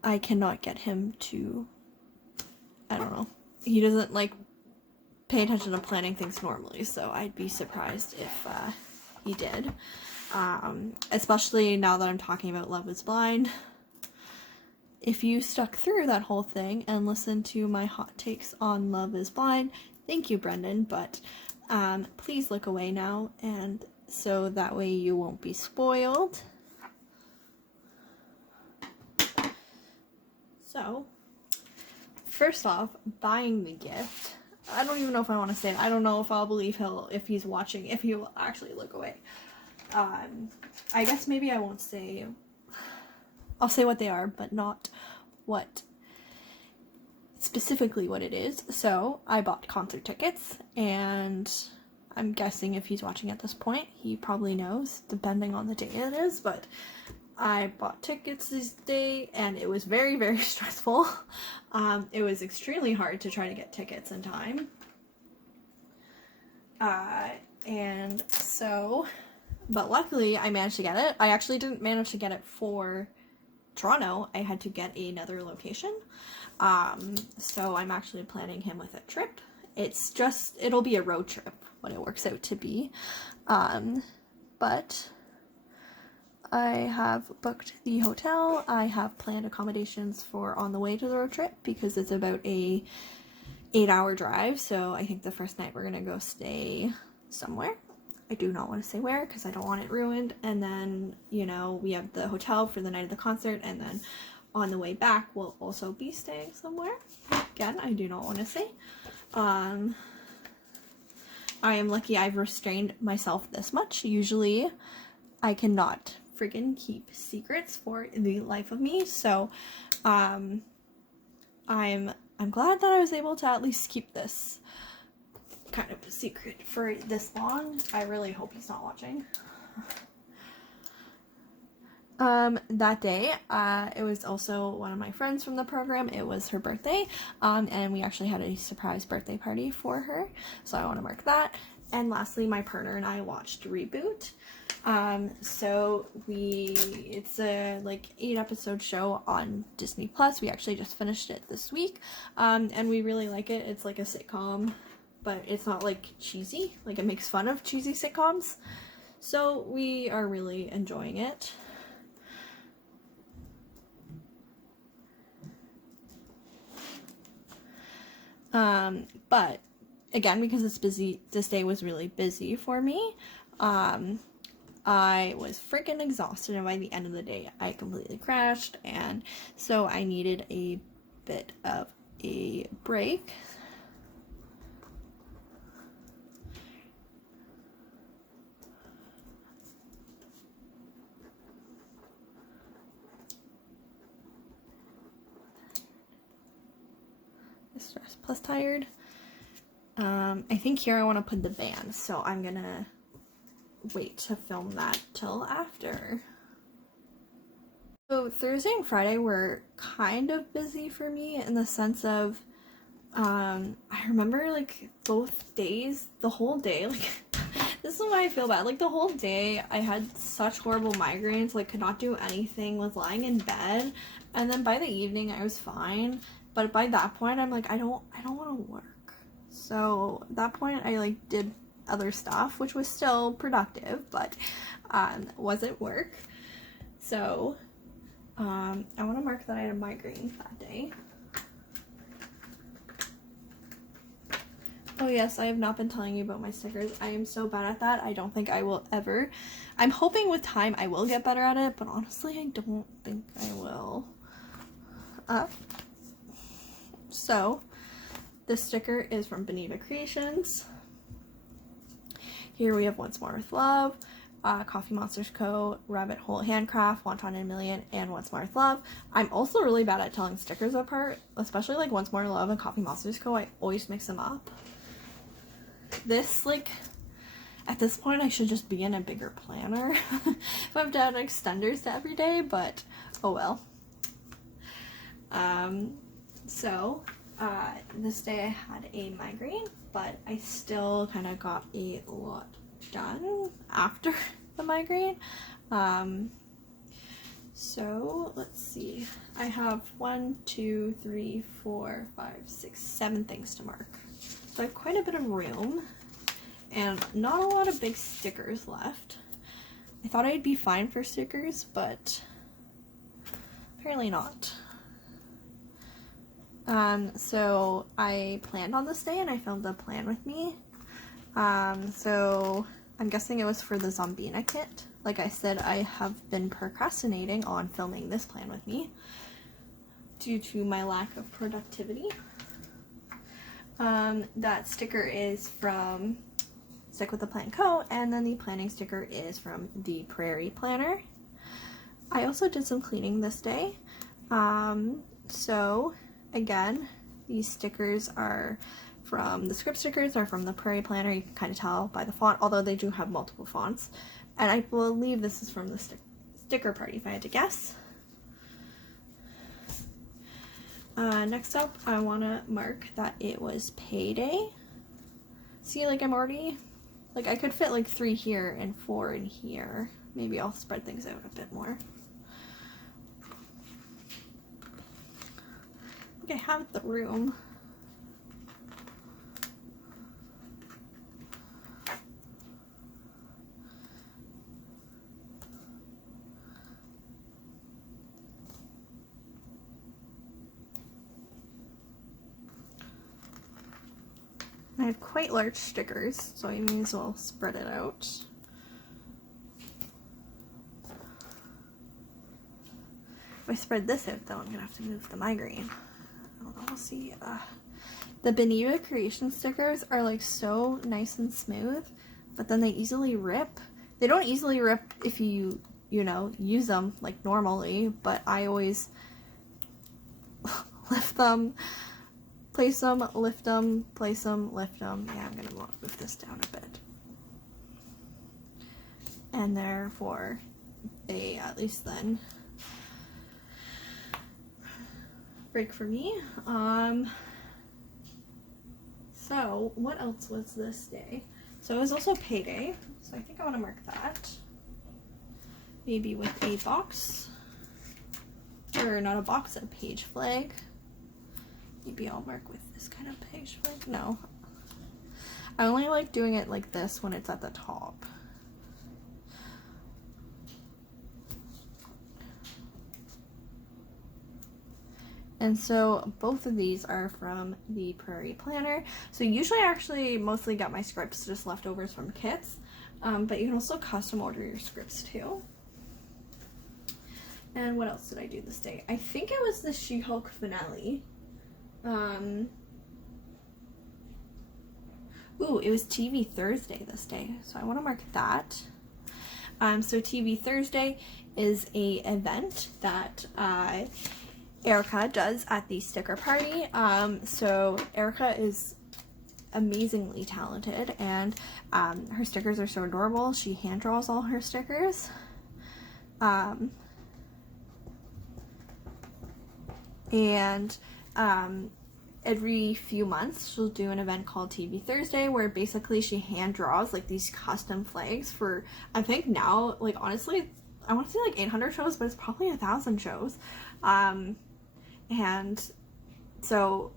I cannot get him to, I don't know, he doesn't like pay attention to planning things normally, so I'd be surprised if he did. Especially now that I'm talking about Love is Blind. If you stuck through that whole thing and listened to my hot takes on Love is Blind, thank you, Brendan, but please look away now, and so that way you won't be spoiled. So, first off, buying the gift. I don't even know if I want to say it. I don't know if I'll believe if he's watching, if he will actually look away. I guess maybe I won't say, I'll say what they are, but not what, specifically what it is. So, I bought concert tickets, and I'm guessing if he's watching at this point, he probably knows, depending on the day it is, but I bought tickets this day, and it was very, very stressful. It was extremely hard to try to get tickets in time. And so, but luckily I managed to get it. I actually didn't manage to get it for Toronto. I had to get another location. So I'm actually planning him with a trip. It'll be a road trip when it works out to be. But I have booked the hotel. I have planned accommodations for on the way to the road trip because it's about a 8-hour drive. So I think the first night we're gonna go stay somewhere. I do not want to say where because I don't want it ruined. And then, you know, we have the hotel for the night of the concert, and then on the way back we'll also be staying somewhere. Again, I do not want to say. I am lucky I've restrained myself this much. Usually I cannot friggin' keep secrets for the life of me, so I'm glad that I was able to at least keep this kind of a secret for this long. I really hope he's not watching. That day, it was also one of my friends from the program. It was her birthday, and we actually had a surprise birthday party for her, so I want to mark that. And lastly, my partner and I watched Reboot. So it's a like 8-episode show on Disney Plus. We actually just finished it this week, and we really like it. It's like a sitcom, but it's not like cheesy, like it makes fun of cheesy sitcoms. So we are really enjoying it. But again, because it's busy, this day was really busy for me. I was freaking exhausted, and by the end of the day, I completely crashed, and so I needed a bit of a break. Stressed plus tired. I think here I want to put the band, so I'm gonna wait to film that till after. So Thursday and Friday were kind of busy for me in the sense of, I remember like both days, the whole day, like this is why I feel bad, like the whole day I had such horrible migraines, like could not do anything, was lying in bed, and then by the evening I was fine, but by that point I'm like, I don't want to work. So at that point I like did other stuff, which was still productive, but wasn't work. So I want to mark that I had a migraine that day. Oh yes, I have not been telling you about my stickers. I am so bad at that. I don't think I will ever. I'm hoping with time I will get better at it, but honestly I don't think I will. So this sticker is from Beneva Creations. Here we have Once More with Love, Coffee Monsters Co., Rabbit Hole Handcraft, Wonton and Million, and Once More with Love. I'm also really bad at telling stickers apart, especially like Once More with Love and Coffee Monsters Co. I always mix them up. This, like, at this point I should just be in a bigger planner if I've done extenders to every day, but oh well. This day I had a migraine, but I still kind of got a lot done after the migraine. So let's see, I have 1, 2, 3, 4, 5, 6, 7 things to mark. So I have quite a bit of room and not a lot of big stickers left. I thought I'd be fine for stickers, but apparently not. So I planned on this day and I filmed a plan with me. So I'm guessing it was for the Zombina kit. Like I said, I have been procrastinating on filming this plan with me due to my lack of productivity. That sticker is from Stick with the Plan Co., and then the planning sticker is from the Prairie Planner. I also did some cleaning this day. So again, these stickers are from, the script stickers are from the Prairie Planner. You can kind of tell by the font, although they do have multiple fonts. And I believe this is from the sticker party, if I had to guess. Next up, I want to mark that it was payday. See, like I'm already, like I could fit like 3 here and 4 in here. Maybe I'll spread things out a bit more. I think I have the room. I have quite large stickers, so I may as well spread it out. If I spread this out, though, I'm gonna have to move the migraine. I don't know, we'll see. The Beneva Creation stickers are like so nice and smooth, but then they easily rip. They don't easily rip if you know, use them like normally, but I always lift them, place them, lift them, place them, lift them. Yeah, I'm gonna move this down a bit. And therefore, they at least then break for me. So what else was this day? So it was also payday, so I think I want to mark that. Maybe with a box, or not a box, a page flag. Maybe I'll mark with this kind of page flag. No, I only like doing it like this when it's at the top. And so both of these are from the Prairie Planner. So usually I actually mostly got my scripts just leftovers from kits, but you can also custom order your scripts too. And what else did I do this day? I think it was the She-Hulk finale. Ooh, it was TV Thursday this day, so I want to mark that. So TV Thursday is a event that Erica does at the sticker party. So Erica is amazingly talented, and her stickers are so adorable. She hand draws all her stickers. And every few months she'll do an event called TV Thursday, where basically she hand draws like these custom flags for, I think now, like honestly, I want to say like 800 shows, but it's probably 1,000 shows. And so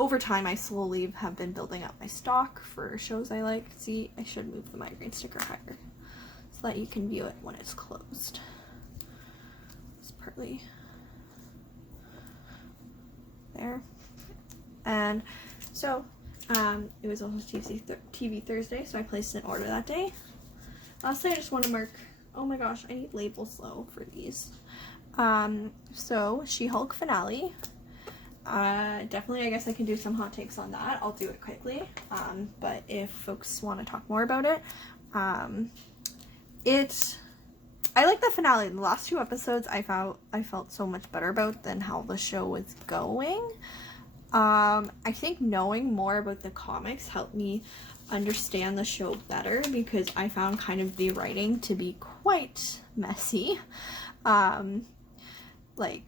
over time I slowly have been building up my stock for shows I like. See, I should move the migraine sticker higher so that you can view it when it's closed. It's partly there. And so it was also TV Thursday, so I placed an order that day. Lastly, I just want to mark, oh my gosh, I need labels though for these. So She-Hulk finale. Definitely, I guess I can do some hot takes on that. I'll do it quickly. But if folks want to talk more about it, I like the finale. The last 2 episodes I felt so much better about than how the show was going. I think knowing more about the comics helped me understand the show better, because I found kind of the writing to be quite messy. Like,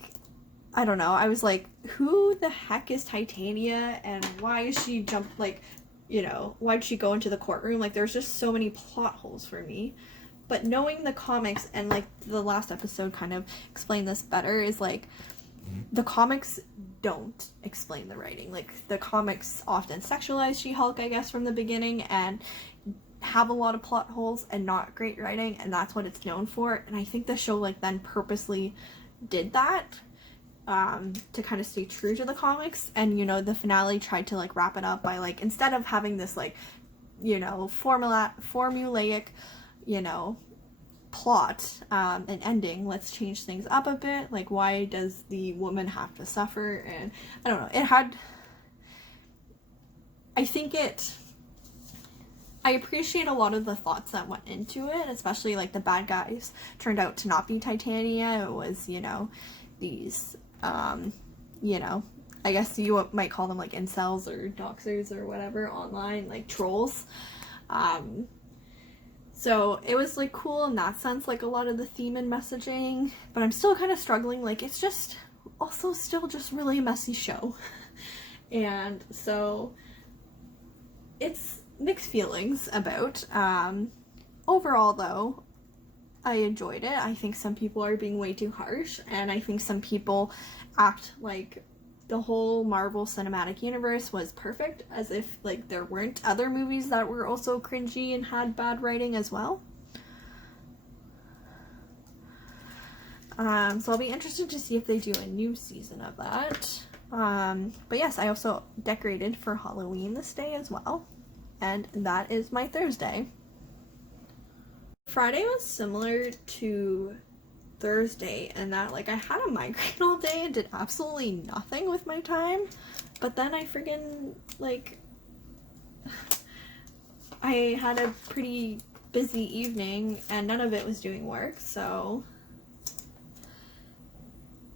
I don't know, I was like, who the heck is Titania, and why is she why'd she go into the courtroom? Like, there's just so many plot holes for me. But knowing the comics, and like the last episode kind of explained this better, is like, the comics don't explain the writing. Like, the comics often sexualize She-Hulk, I guess, from the beginning, and have a lot of plot holes and not great writing, and that's what it's known for. And I think the show like then purposely did that to kind of stay true to the comics. And the finale tried to like wrap it up by like, instead of having this like formulaic plot and ending, let's change things up a bit. Like, why does the woman have to suffer? And I don't know, I appreciate a lot of the thoughts that went into it, especially like the bad guys turned out to not be Titania. It was, these, I guess you might call them like incels or doxers or whatever online, like trolls. So it was like cool in that sense, like a lot of the theme and messaging, but I'm still kind of struggling. Like, it's just also still just really a messy show. And so it's mixed feelings about. Overall though, I enjoyed it. I think some people are being way too harsh, and I think some people act like the whole Marvel Cinematic Universe was perfect, as if like there weren't other movies that were also cringy and had bad writing as well. So I'll be interested to see if they do a new season of that. But yes, I also decorated for Halloween this day as well, and that is my Thursday. Friday was similar to Thursday in that like I had a migraine all day and did absolutely nothing with my time, but then I friggin' like I had a pretty busy evening and none of it was doing work. So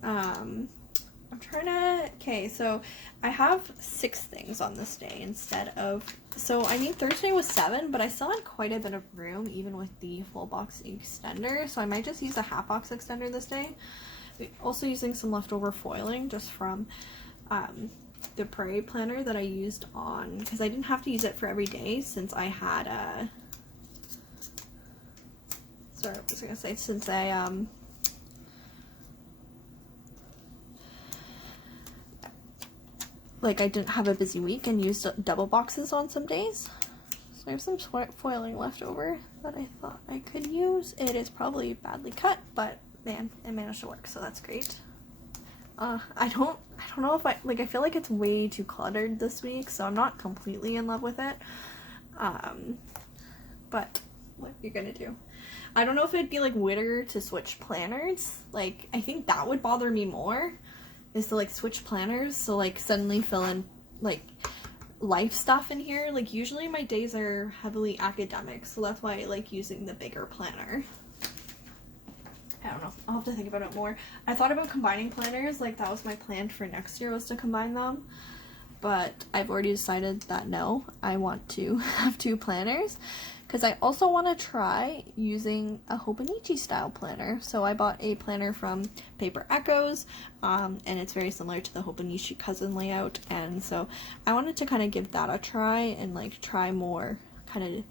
I'm trying to, okay, so I have 6 things on this day instead of, so I mean Thursday was 7, but I still had quite a bit of room even with the full box extender, so I might just use a half box extender this day. Also using some leftover foiling just from the Prairie planner that I used on, because I didn't have to use it for every day since I had a, sorry, I was gonna say, since I didn't have a busy week and used double boxes on some days. So I have some foiling left over that I thought I could use. It is probably badly cut, but man, it managed to work, so that's great. I don't know if I feel like it's way too cluttered this week, so I'm not completely in love with it. But what you're gonna do? I don't know if it'd be like weirder to switch planners. Like, I think that would bother me more, is to like switch planners, so like suddenly fill in like life stuff in here. Like, usually my days are heavily academic, so that's why I like using the bigger planner. I don't know, I'll have to think about it more. I thought about combining planners, like that was my plan for next year, was to combine them, but I've already decided that no, I want to have 2 planners, because I also want to try using a Hobonichi style planner. So I bought a planner from Paper Echoes, and it's very similar to the Hobonichi cousin layout, and so I wanted to kind of give that a try and like try more kind of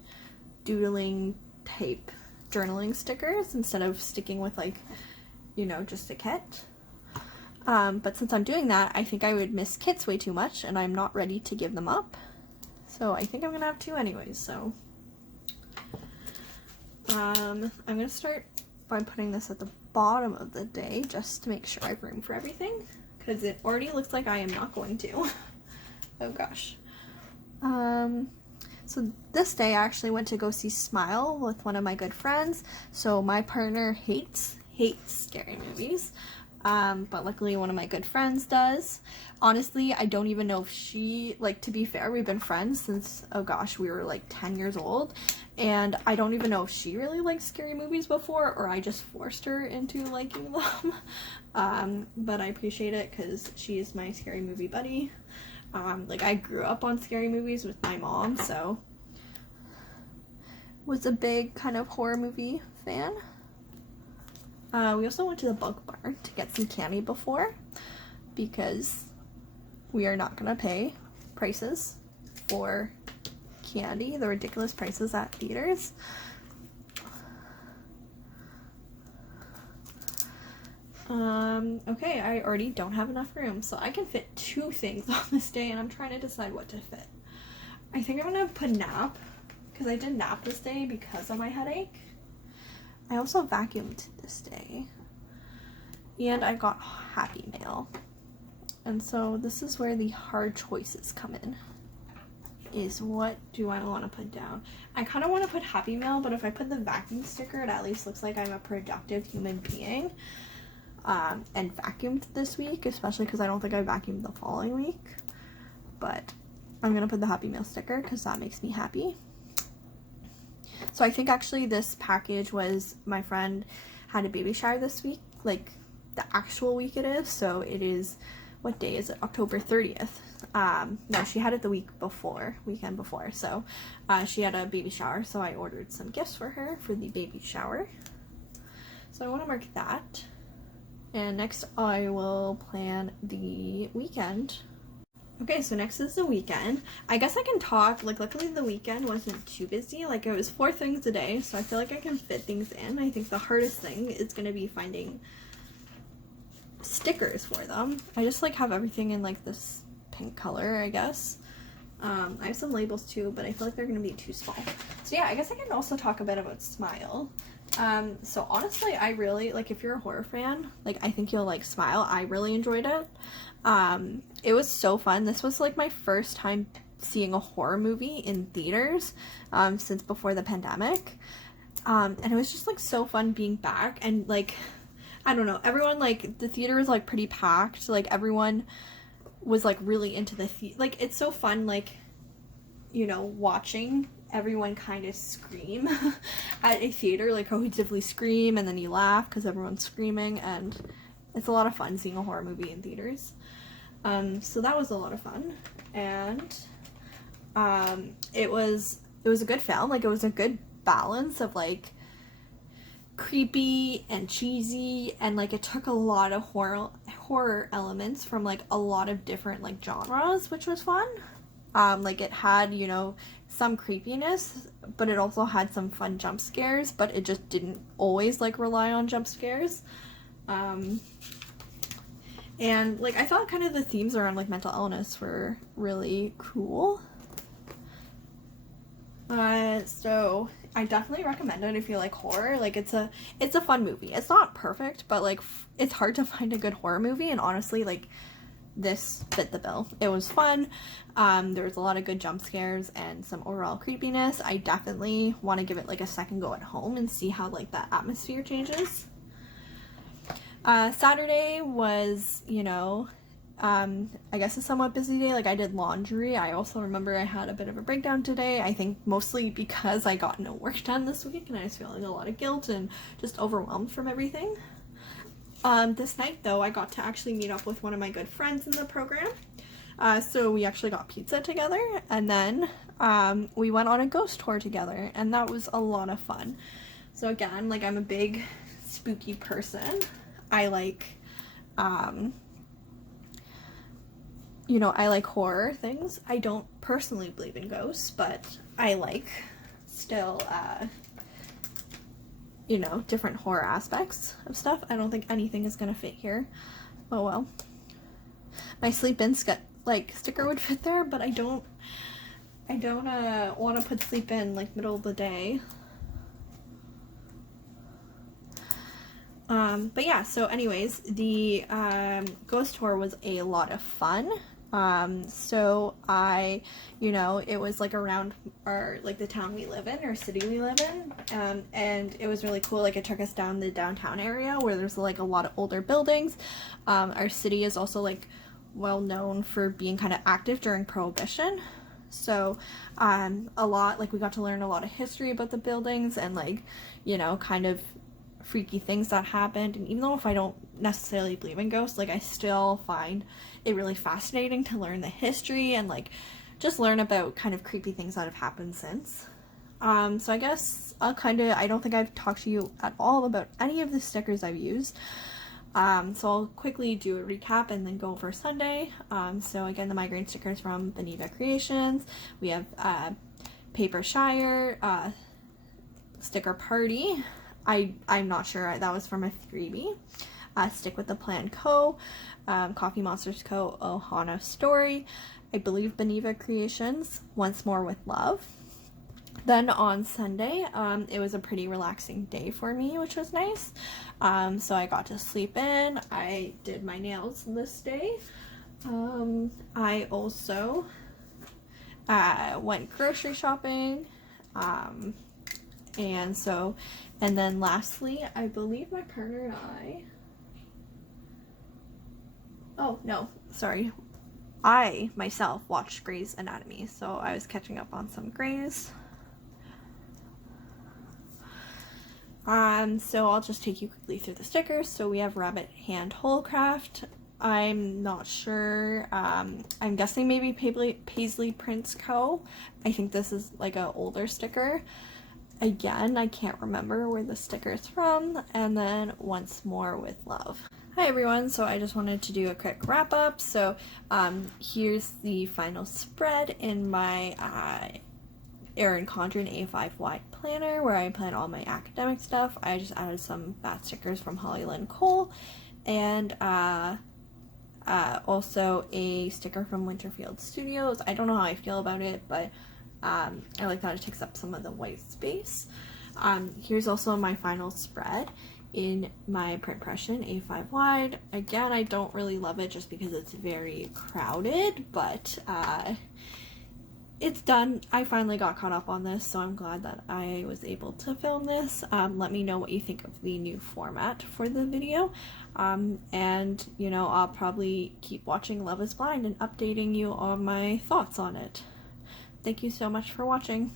doodling type journaling stickers instead of sticking with like, just a kit. But since I'm doing that, I think I would miss kits way too much, and I'm not ready to give them up. So I think I'm gonna have 2 anyways, so. I'm gonna start by putting this at the bottom of the day, just to make sure I have room for everything, because it already looks like I am not going to. Oh gosh. So this day I actually went to go see Smile with one of my good friends. So my partner hates scary movies. But luckily one of my good friends does. Honestly, I don't even know if she, like, to be fair, we've been friends since, oh gosh, we were like 10 years old. And I don't even know if she really liked scary movies before, or I just forced her into liking them. But I appreciate it because she is my scary movie buddy. Like, I grew up on scary movies with my mom, so was a big kind of horror movie fan. We also went to the Bug Barn to get some candy before, because we are not gonna pay prices for candy, the ridiculous prices at theaters. Okay, I already don't have enough room, so I can fit 2 things on this day, and I'm trying to decide what to fit. I think I'm gonna put nap, because I did nap this day because of my headache. I also vacuumed this day, and I got Happy Mail. And so this is where the hard choices come in, is what do I want to put down? I kind of want to put Happy Mail, but if I put the vacuum sticker, it at least looks like I'm a productive human being. And vacuumed this week, especially because I don't think I vacuumed the following week. But I'm going to put the Happy Meal sticker because that makes me happy. So I think actually this package was, my friend had a baby shower this week, like the actual week it is. So it is, what day is it? October 30th. No, she had it the weekend before. So she had a baby shower. So I ordered some gifts for her for the baby shower. So I want to mark that. And next I will plan the weekend. Okay, so next is the weekend. I guess I can talk, like, luckily the weekend wasn't too busy. Like, it was 4 things a day, so I feel like I can fit things in. I think the hardest thing is going to be finding stickers for them. I just, like, have everything in, like, this pink color, I guess. I have some labels too, but I feel like they're going to be too small. So yeah, I guess I can also talk a bit about Smile. So honestly, I really, like, if you're a horror fan, like, I think you'll like Smile. I really enjoyed it. It was so fun. This was, like, my first time seeing a horror movie in theaters, since before the pandemic. And it was just, like, so fun being back, and, like, I don't know, everyone, like, the theater was, like, pretty packed. Like, everyone was, like, really into the like, it's so fun, like, you know, watching everyone kind of scream at a theater, like, cohesively scream, and then you laugh because everyone's screaming, and it's a lot of fun seeing a horror movie in theaters. So that was a lot of fun, and it was a good film. Like, it was a good balance of, like, creepy and cheesy, and, like, it took a lot of horror elements from, like, a lot of different, like, genres, which was fun. Like, it had, you know, some creepiness, but it also had some fun jump scares, but it just didn't always, like, rely on jump scares. And, like, I thought kind of the themes around, like, mental illness were really cool. So I definitely recommend it if you like horror. Like, it's a fun movie. It's not perfect, but, like, it's hard to find a good horror movie, and honestly, like, this fit the bill. It was fun. There was a lot of good jump scares and some overall creepiness. I definitely want to give it, like, a second go at home and see how, like, that atmosphere changes. Saturday was, you know, I guess a somewhat busy day. Like, I did laundry. I also remember I had a bit of a breakdown today. I think mostly because I got no work done this week, and I was feeling a lot of guilt and just overwhelmed from everything. This night, though, I got to actually meet up with one of my good friends in the program. So we actually got pizza together, and then we went on a ghost tour together, and that was a lot of fun. So again, like, I'm a big spooky person. I like, you know, I like horror things. I don't personally believe in ghosts, but I like still, you know, different horror aspects of stuff. I don't think anything is gonna fit here. Oh well. My sleep in sticker would fit there, but I don't want to put sleep in like middle of the day. But yeah, so anyways, the ghost tour was a lot of fun. So it was like around the town we live in, or city we live in, and it was really cool. Like, it took us down the downtown area where there's like a lot of older buildings. Our city is also like well known for being kind of active during Prohibition. So, we got to learn a lot of history about the buildings and kind of freaky things that happened. And even though if I don't necessarily believe in ghosts, I still find it really fascinating to learn the history and just learn about kind of creepy things that have happened since. So I guess I don't think I've talked to you at all about any of the stickers I've used. So I'll quickly do a recap and then go over Sunday. So again, the migraine stickers from Beneva Creations. We have Paper Shire, Sticker Party. I'm not sure, that was from a freebie. Stick with the Plan Co., Coffee Monsters Co., Ohana Story, I believe Beneva Creations, Once More with Love. Then on Sunday, it was a pretty relaxing day for me, which was nice. So I got to sleep in. I did my nails this day. I also went grocery shopping. And then lastly, I believe my partner and I myself watched Grey's Anatomy, so I was catching up on some Grey's. So I'll just take you quickly through the stickers. So we have Rabbit Hand Holecraft. I'm not sure. I'm guessing maybe Paisley Prints Co. I think this is like an older sticker. Again, I can't remember where the sticker is from. And then Once More with Love. Hi everyone, so I just wanted to do a quick wrap up. So here's the final spread in my Erin Condren A5 wide planner where I plan all my academic stuff. I just added some bat stickers from Holly Lynn Cole, and also a sticker from Winterfield Studios. I don't know how I feel about it, but I like that it takes up some of the white space. Here's also my final spread in my print impression A5 wide. Again, I don't really love it just because it's very crowded, but it's done. I finally got caught up on this, so I'm glad that I was able to film this. Let me know what you think of the new format for the video. And I'll probably keep watching Love is Blind and updating you on my thoughts on it. Thank you so much for watching.